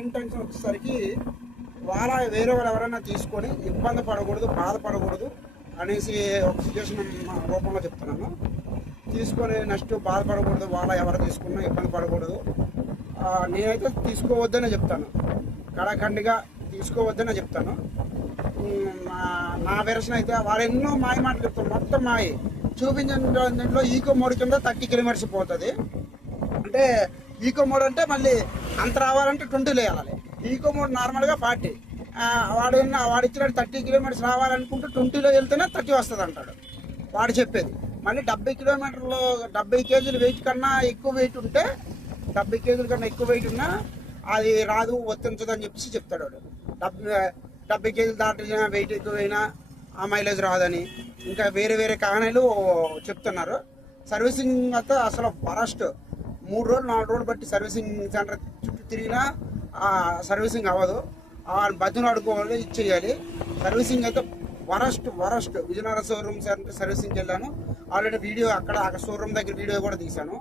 Intention వచ్చేసరికి వేరే వాళ్ళు ఎవరైనా తీసుకొని ఇబ్బంది పడకూడదు, బాధపడకూడదు అనేసి ఒక సిచ్యువేషన్ రూపంలో చెప్తున్నాను. తీసుకొని నెక్స్ట్ బాధపడకూడదు, ఎవరు తీసుకున్నా ఇబ్బంది పడకూడదు. నేనైతే తీసుకోవద్దనే చెప్తాను, కడాఖండిగా తీసుకోవద్దనే చెప్తాను. నా వెర్షన్ అయితే వాళ్ళు ఎన్నో మాయ మాటలు చెప్తారు, మొత్తం మాయ చూపించిన దాంట్లో ఈకో మోడ్ కింద 30 కిలోమీటర్స్ పోతుంది. అంటే ఈకో మోడ్ అంటే మళ్ళీ అంత రావాలంటే 20లో వెళ్ళాలి. ఈకో మోడ్ నార్మల్గా 40. వాడు ఇచ్చిన 30 కిలోమీటర్స్ రావాలనుకుంటే 20లో వెళ్తేనే 30 వస్తుంది అంటాడు వాడు చెప్పేది. మళ్ళీ 70 కిలోమీటర్లు 70 కేజీలు వెయిట్ కన్నా ఎక్కువ వెయిట్ ఉంటే 70 కేజీల కన్నా ఎక్కువ వెయిట్ ఉన్నా అది రాదు, వర్తించదని చెప్పేసి చెప్తాడు వాడు. 70 కేజీలు దాటిన వెయిట్ ఎక్కువైనా ఆ మైలేజ్ రాదని ఇంకా వేరే కారణాలు చెప్తున్నారు. సర్వీసింగ్ అయితే అసలు వరస్ట్. 3 రోజులు 4 రోజులు బట్టి సర్వీసింగ్ సెంటర్ చుట్టూ తిరిగినా సర్వీసింగ్ అవ్వదు. బతును అడుకోవాలి, ఇచ్చేయాలి. సర్వీసింగ్ అయితే వరస్ట్. విజయనగరం షోరూమ్ సెంటర్ సర్వీసింగ్కి వెళ్ళాను. ఆల్రెడీ వీడియో అక్కడ షోరూమ్ దగ్గర వీడియో కూడా తీశాను.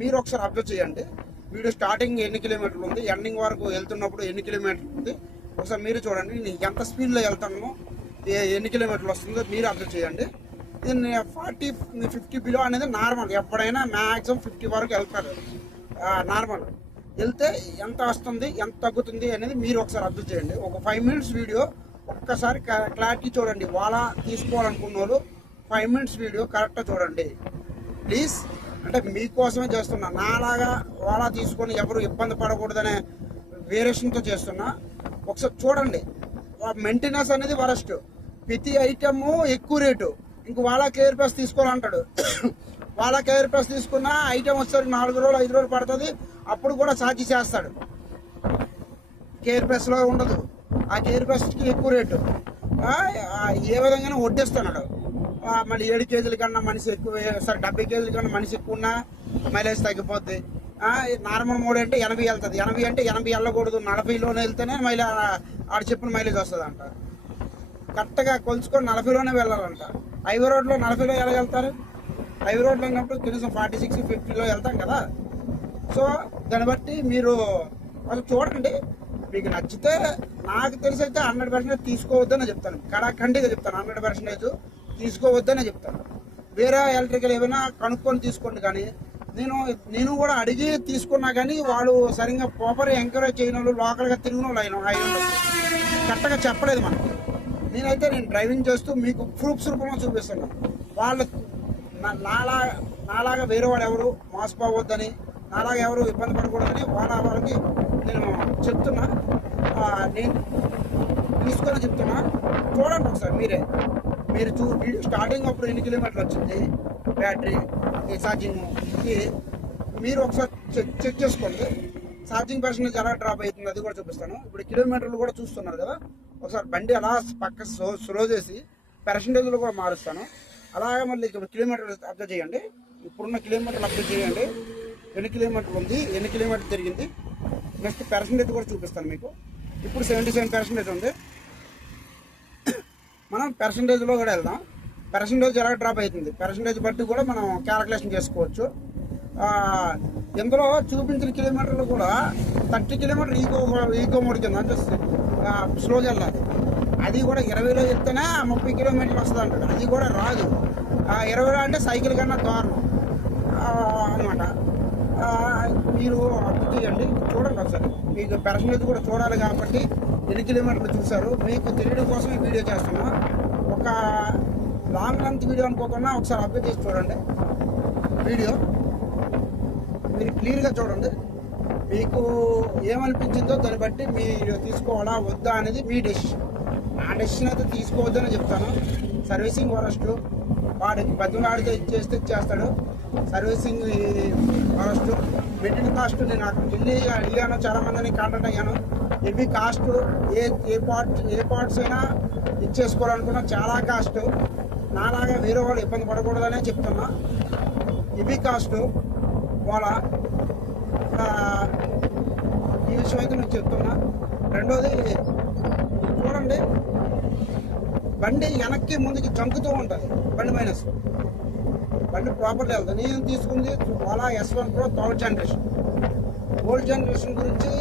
మీరు ఒకసారి అబ్జర్వ్ చేయండి. వీడియో స్టార్టింగ్ ఎన్ని కిలోమీటర్లు ఉంది, ఎండింగ్ వరకు వెళ్తున్నప్పుడు ఎన్ని కిలోమీటర్లు ఉంది ఒకసారి మీరు చూడండి. నేను ఎంత స్పీడ్లో వెళ్తాను, ఎన్ని కిలోమీటర్లు వస్తుందో మీరు అబ్జర్వ్ చేయండి. దీన్ని 40-50 బిలో అనేది నార్మల్. ఎప్పుడైనా మ్యాక్సిమం 50 వరకు వెళ్తారు నార్మల్. వెళ్తే ఎంత వస్తుంది, ఎంత తగ్గుతుంది అనేది మీరు ఒకసారి అబ్జర్వ్ చేయండి. ఒక 5 మినిట్స్ వీడియో ఒక్కసారి క్లారిటీ చూడండి. వాళ్ళ తీసుకోవాలనుకున్న వాళ్ళు 5 మినిట్స్ వీడియో కరెక్ట్గా చూడండి ప్లీజ్. అంటే మీకోసమే చేస్తున్నా. నాలాగా వాళ్ళ తీసుకొని ఎవరు ఇబ్బంది పడకూడదనే వేరియేషన్తో చేస్తున్నా. ఒకసారి చూడండి. మెయింటెనెన్స్ అనేది వరస్ట్. ప్రతి ఐటమ్ ఎక్కువ రేటు. ఇంక వాళ్ళ కేర్ ప్లస్ తీసుకోవాలంటాడు. వాళ్ళ కేర్ ప్లస్ తీసుకున్న ఐటమ్ వచ్చేసరికి 4 రోజులు 5 రోజులు పడుతుంది. అప్పుడు కూడా సాక్షి చేస్తాడు. కేర్ ప్లస్లో ఉండదు. ఆ కేర్ ప్లస్కి ఎక్కువ రేటు. ఏ విధంగానే వడ్డిస్తున్నాడు. మళ్ళీ 7 కేజీల కన్నా మనిషి ఎక్కువ, సరే 70 కేజీల కన్నా మనిషి ఎక్కువ ఉన్నా మైలేజ్ తగ్గిపోద్ది. నార్మల్ మోడ్ అంటే 80 వెళ్తుంది. 80 అంటే 80 వెళ్ళకూడదు, 40లోనే వెళ్తేనే ఆడు చెప్పిన మైలేజ్ వస్తుంది అంట. కరెక్ట్గా కొలుచుకొని 40లోనే వెళ్ళాలంట. హైవే రోడ్లో 40లో వెళ్ళగలుగుతారు. హైవే రోడ్లో ఉన్నప్పుడు కనీసం 46-50లో వెళ్తాం కదా. సో దాన్ని బట్టి మీరు అసలు చూడండి. మీకు నచ్చితే నాకు తెలిసి అయితే 100% తీసుకోవద్దనే చెప్తాను. కడాఖండిగా చెప్తాను. 100% తీసుకోవద్దనే చెప్తాను. వేరే ఎలక్ట్రికల్ ఏమైనా కనుక్కొని తీసుకోండి. కానీ నేను కూడా అడిగి తీసుకున్నా కానీ వాళ్ళు సరిగ్గా ప్రాపర్ ఎంకరేజ్ చేయని వాళ్ళు, లోకల్గా తిరిగిన వాళ్ళు కరెక్ట్గా చెప్పలేదు మనకి. నేను డ్రైవింగ్ చేస్తూ మీకు ప్రూఫ్స్ రూపంలో చూపిస్తున్నాను. వాళ్ళు నాలాగా వేరే వాళ్ళు ఎవరు మోసపోవద్దని, నాలాగా ఎవరు ఇబ్బంది పడకూడదని వాళ్ళకి నేను చెప్తున్నా. నేను తీసుకొని చెప్తున్నా. చూడండి ఒకసారి మీరు వీడియో స్టార్టింగ్ అప్పుడు ఎన్ని కిలోమీటర్లు వచ్చింది బ్యాటరీ ఛార్జింగ్కి మీరు ఒకసారి చెక్ చేసుకోండి. ఛార్జింగ్ పర్సెంటేజ్ ఎలా డ్రాప్ అవుతుంది అది కూడా చూపిస్తాను. ఇప్పుడు కిలోమీటర్లు కూడా చూస్తున్నారు కదా. ఒకసారి బండి అలా పక్క స్లో చేసి పర్సెంటేజ్లు కూడా మారుస్తాను. అలాగే మళ్ళీ కిలోమీటర్లు అబ్జర్వ్ చేయండి. ఇప్పుడున్న కిలోమీటర్లు అబ్జర్వ్ చేయండి. ఎన్ని కిలోమీటర్లు ఉంది, ఎన్ని కిలోమీటర్లు తిరిగింది. నెక్స్ట్ పర్సెంటేజ్ కూడా చూపిస్తాను మీకు. ఇప్పుడు 77% ఉంది. మనం పర్సెంటేజ్లో కూడా వెళ్దాం. పర్సెంటేజ్ ఎలా డ్రాప్ అవుతుంది, పర్సెంటేజ్ బట్టి కూడా మనం క్యాలిక్యులేషన్ చేసుకోవచ్చు. ఇందులో చూపించిన కిలోమీటర్లు కూడా 30 కిలోమీటర్ ఈకో మోడ్ కింద అంటే స్లోగా వెళ్ళాలి. అది కూడా 20లో వెళ్తేనే 30 కిలోమీటర్లు వస్తుంది అంటాడు. అది కూడా రాదు. 20లో అంటే సైకిల్ కన్నా దారుణం అనమాట. మీరు అర్థం చేయండి, చూడండి ఒకసారి. మీకు పర్సెంటేజ్ కూడా చూడాలి కాబట్టి ఎన్ని కిలోమీటర్లు చూశారు మీకు తెలియడం కోసం ఈ వీడియో చేస్తున్నా. ఒక లాంగ్ లెంత్ వీడియో అనుకోకుండా ఒకసారి అప్డేట్ చేసి చూడండి. వీడియో మీరు క్లియర్గా చూడండి. మీకు ఏమనిపించిందో దాన్ని బట్టి మీరు తీసుకోవాలా వద్దా అనేది మీ డెసిషన్. నా డెసిషన్ అయితే తీసుకోవద్దని చెప్తాను. Servicing worst. వాడికి బతిమలాడితే ఇచ్చేస్తాడు. Servicing worst. మెయింటెనెన్స్ కాస్ట్ నేను అక్కడికి వెళ్ళాను, చాలామందిని కాంటాక్ట్ అయ్యాను. Heavy cost. ఏ పార్ట్స్ అయినా ఇచ్చేసుకోవాలనుకున్నా చాలా కాస్ట్. నాలాగా వేరే వాళ్ళు ఇబ్బంది పడకూడదనే చెప్తున్నా. హెవీ కాస్ట్ వాళ్ళ ఈ విషయం అయితే నేను చెప్తున్నా. రెండోది చూడండి, బండి వెనక్కి ముందుకి చంకుతూ ఉంటుంది. బండి మైనస్ బండి ప్రాపర్గా వెళ్తుంది. నేను తీసుకుంది Ola S1 Pro 3rd generation. Old generation గురించి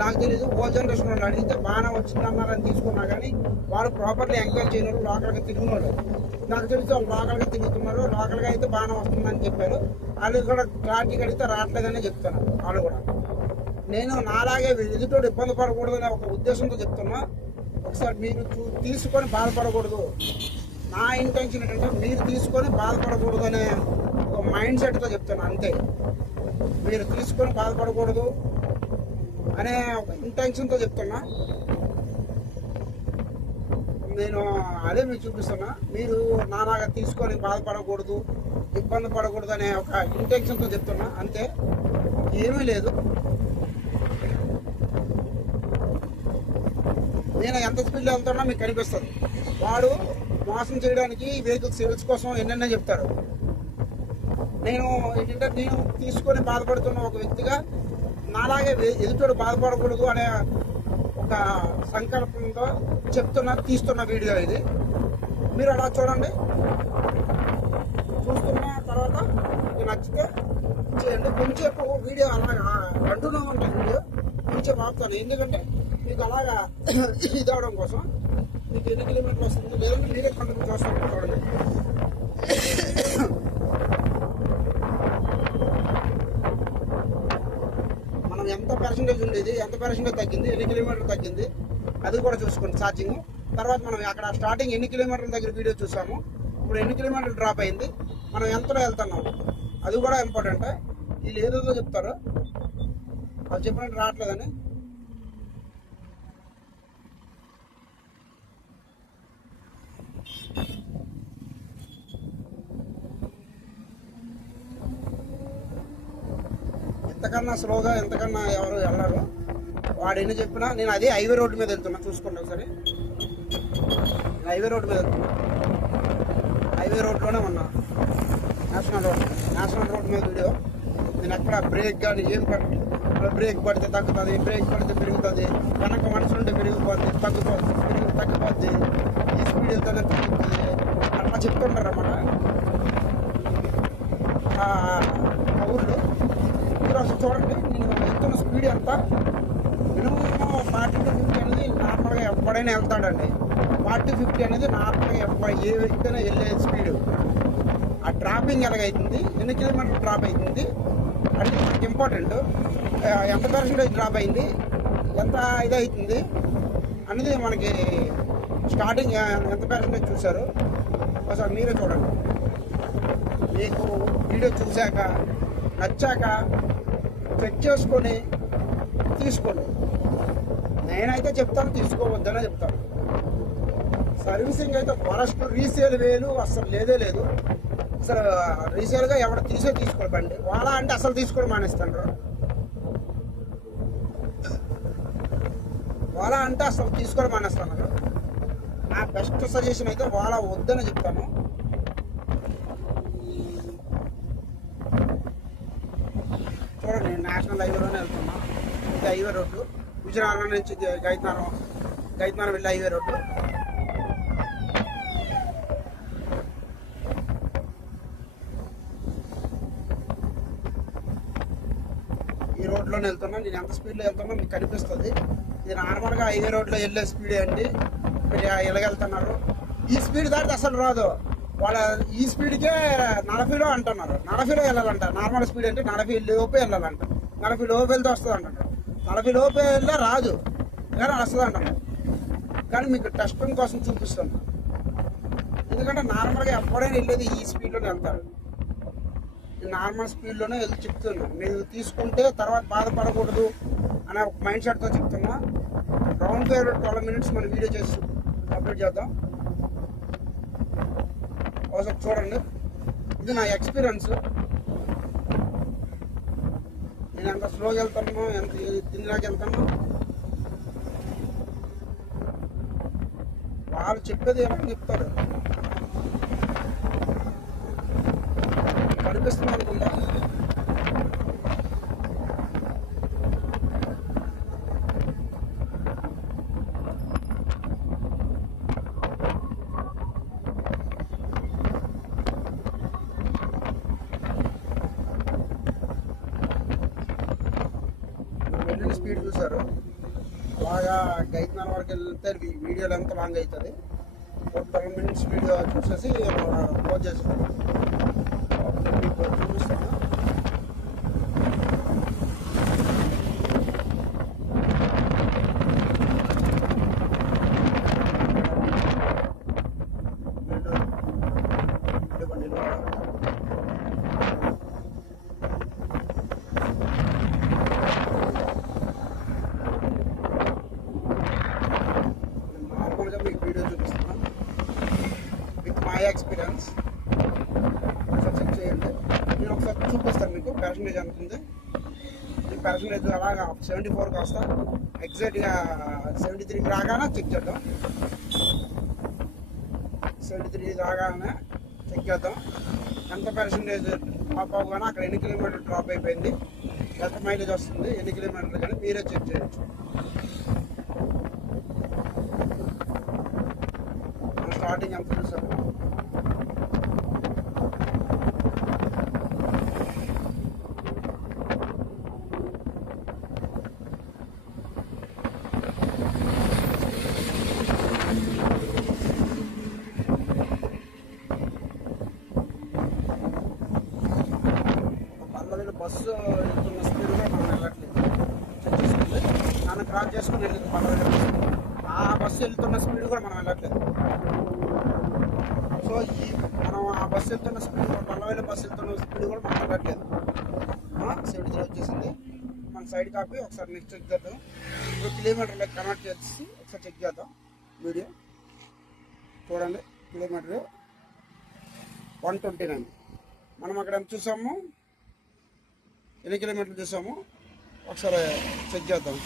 నాకు తెలియదు. ఓల్డ్ జనరేషన్ వాళ్ళు అడిగితే బాగానే వచ్చిందన్నారని తీసుకున్నా కానీ వాళ్ళు ప్రాపర్లీ ఎంక్వైరీ చేయరు. లోకల్గా తిరిగినోళ్ళు నాకు తెలిసి వాళ్ళు లోకల్గా తిరుగుతున్నారు. లోకల్గా అయితే బాగానే వస్తుందని చెప్పారు. వాళ్ళు కూడా క్లారిటీగా అడిగితే రావట్లేదని చెప్తున్నారు వాళ్ళు కూడా. నేను నాలాగే ఎదుటోడు ఇబ్బంది పడకూడదనే ఒక ఉద్దేశంతో చెప్తున్నా. ఒకసారి మీరు తీసుకొని బాధపడకూడదు. నా ఇంటెన్షన్ ఏంటంటే మీరు తీసుకొని బాధపడకూడదు అనే ఒక మైండ్ సెట్తో చెప్తాను అంతే. మీరు తీసుకొని బాధపడకూడదు అనే ఒక ఇంటెన్షన్తో చెప్తున్నా. నేను అదే మీకు చూపిస్తున్నా. మీరు నాలాగా తీసుకొని బాధపడకూడదు, ఇబ్బంది పడకూడదు అనే ఒక ఇంటెన్షన్తో చెప్తున్నా అంతే, ఏమీ లేదు. నేను ఎంత స్పీడ్లో వెళ్తున్నా మీకు కనిపిస్తుంది. వాడు మోసం చేయడానికి వెహికల్ సేల్స్ కోసం ఎన్నెన్నో చెప్తాడు. నేను ఏంటంటే నేను తీసుకొని బాధపడుతున్న ఒక వ్యక్తిగా నాలాగే ఎదుటోడు బాధపడకూడదు అనే ఒక సంకల్పంతో తీస్తున్న వీడియో ఇది. మీరు అలా చూడండి. చూస్తున్న తర్వాత మీకు నచ్చితే చేయండి. కొంచెంసేపు వీడియో అలాగా అంటూనే ఉంటుంది. వీడియో కొంచెం ఆపుతాను, ఎందుకంటే మీకు అలాగా ఇది అవడం కోసం. మీకు ఎన్ని కిలోమీటర్లు వస్తుంది లేదంటే మీరే కంటిన్యూ చూస్తాను చూడండి. మనం ఎంత పర్సెంటేజ్ ఉండేది, ఎంత పర్సెంటేజ్ తగ్గింది, ఎన్ని కిలోమీటర్లు తగ్గింది అది కూడా చూసుకోండి ఛార్జింగ్. తర్వాత మనం అక్కడ స్టార్టింగ్ ఎన్ని కిలోమీటర్ల దగ్గర వీడియో చూసాము, ఇప్పుడు ఎన్ని కిలోమీటర్లు డ్రాప్ అయింది, మనం ఎంతలో వెళ్తున్నాం అది కూడా ఇంపార్టెంట్. వీళ్ళు ఏదేదో చెప్తారు, అది చెప్పినట్టు రావట్లేదని. ఎంతకన్నా స్లోగా ఎంతకన్నా ఎవరు వెళ్ళరు. వాడు ఎన్ని చెప్పినా నేను అదే హైవే రోడ్డు మీద వెళ్తున్నా. చూసుకోండి ఒకసారి, హైవే రోడ్డు మీద వెళ్తున్నా. హైవే రోడ్లోనే ఉన్నా, నేషనల్ రోడ్ మీద వీడియో. నేను ఎక్కడ బ్రేక్ కానీ ఏం బ్రేక్ పడితే తగ్గుతుంది, బ్రేక్ పడితే పెరుగుతుంది, వెనక మనుషులు ఉంటే పెరిగిపోద్ది, తగ్గిపోద్ది, ఈ స్పీడ్ వెళ్తుందని తగ్గుతుంది అట్లా చెప్తుంటారు అన్నమాట ఊళ్ళో. మీరు అసలు చూడండి, నేను వెళ్తున్న స్పీడ్ ఎంత, మినిమం 40 to 50 అనేది నార్మల్గా ఎప్పుడైనా వెళ్తాడండి. 40 to 50 అనేది నార్మల్గా ఏ వ్యక్తి అయినా వెళ్ళే స్పీడ్. ఆ డ్రాపింగ్ ఎలాగైతుంది, ఎన్ని కిలోమీటర్లు డ్రాప్ అవుతుంది అది మనకి ఇంపార్టెంట్. ఎంత పర్సెంటేజ్ డ్రాప్ అయింది, ఎంత ఇదవుతుంది అనేది మనకి స్టార్టింగ్ ఎంత పర్సెంటేజ్ చూశారు ఒకసారి మీరే చూడండి. మీకు వీడియో చూశాక నచ్చాక చెక్ చేసుకొని తీసుకోండి. నేనైతే చెప్తాను తీసుకోవద్దనే చెప్తాను. సర్వీసింగ్ అయితే వరస్ట్, రీసేల్ వేలు అసలు లేదు. అసలు రీసేల్గా ఎవరు తీసుకోవాలి బండి. వాలా అంటే అసలు తీసుకోవడం మానేస్తాను. వాలా అంటే అసలు తీసుకోవడం మానేస్తాను. నా బెస్ట్ సజెషన్ అయితే వాలా వద్దని చెప్తాను. చూడండి, నేను నేషనల్ హైవేలోనే వెళ్తున్నా. ఇది హైవే రోడ్డు, విజయనగరం నుంచి గైత్నారం వెళ్ళే హైవే రోడ్డు. ఈ రోడ్లోనే వెళ్తున్నా. నేను ఎంత స్పీడ్లో వెళ్తున్నా మీకు కనిపిస్తుంది. ఇది నార్మల్గా హైవే రోడ్లో వెళ్ళే స్పీడే అండి. మీరు ఎలాగెళ్తున్నారు, ఈ స్పీడ్ దాటితే అసలు రాదు. వాళ్ళ ఈ స్పీడ్కే 40లో అంటున్నారు. 40లో వెళ్ళాలంట. నార్మల్ స్పీడ్ అంటే 40 లోపే వెళ్ళాలంట. 40 లోపు వెళ్తే వస్తుంది అంటారు. 40 లోపు వెళ్ళా రాదు కానీ వస్తుంది అంటారు. కానీ మీకు టెస్టింగ్ కోసం చూపిస్తాను. ఎందుకంటే నార్మల్గా ఎప్పుడైనా వెళ్ళేది ఈ స్పీడ్లోనే వెళ్తారు. నార్మల్ స్పీడ్లోనే వెళ్ళి చెప్తున్నా. మీరు తీసుకుంటే తర్వాత బాధపడకూడదు అనే ఒక మైండ్ సెట్తో చెప్తున్నా. రౌండ్ ఫిగర్ 12 minutes మన వీడియో చేసి అప్లోడ్ చేద్దాం. ఒకసారి చూడండి, ఇది నా ఎక్స్పీరియన్స్. నేను ఎంత స్లోగా వెళ్తానో, ఎంత తిండిలాగా వెళ్తానో, వాళ్ళు చెప్పేది ఏమని చెప్తారు. కనిపిస్తుంది అనుకుంటా. స్పీడ్ చూసారు. అలాగా గైతున్న వరకు వెళ్తే వీడియోలు ఎంత లాంగ్ అవుతుంది. 12 minutes వీడియో చూసేసి క్లోజ్ చేస్తాను. మీకు చూపిస్తాను. నార్మల్గా మీకు వీడియో చూపిస్తున్నాను విత్ మై ఎక్స్పీరియన్స్. ఒకసారి చెక్ చేయండి. నేను ఒకసారి చూపిస్తాను మీకు పర్సంటేజ్ ఎంత ఉంది. ఈ పర్సంటేజ్ అలాగా 74 కాస్తా ఎగ్జాక్ట్గా 73 రాగానే చెక్ చేద్దాం. 73 రాగానే చెక్ చేద్దాం ఎంత పర్సంటేజ్ డ్రాప్ అవ్వగానే అక్కడ ఎన్ని కిలోమీటర్లు డ్రాప్ అయిపోయింది, ఎంత మైలేజ్ వస్తుంది, ఎన్ని కిలోమీటర్లు కానీ మీరే చెక్ చేయొచ్చు. స్టార్టింగ్ ఎంత చూసాము. పర్వాలేదు, బస్సు వెళ్తున్న స్పీడ్ కూడా మనం వెళ్ళట్లేదు. చెక్ చేసుకోండి. నన్ను క్రాస్ చేసుకుని వెళ్ళింది పర్వాలేదు. ఆ బస్సు వెళ్తున్న స్పీడ్ కూడా మనం వెళ్ళట్లేదు. సో మనం ఆ బస్సు వెళ్తున్న స్పీడ్, పల్లవేలు బస్సు వెళ్తున్న స్పీడ్ కూడా మనం వెళ్ళట్లేదు. 73 వచ్చేసింది. మన సైడ్ కాపీ ఒకసారి నెక్స్ట్ చెక్ చేద్దాం. ఇప్పుడు కిలోమీటర్లకు కన్వర్ట్ చేసి ఒకసారి చెక్ చేద్దాం. వీడియో చూడండి. కిలోమీటర్ 129. మనం అక్కడ ఎంత చూసాము, ఎన్ని కిలోమీటర్లు చూసాము ఒకసారి చెక్ చేద్దాం.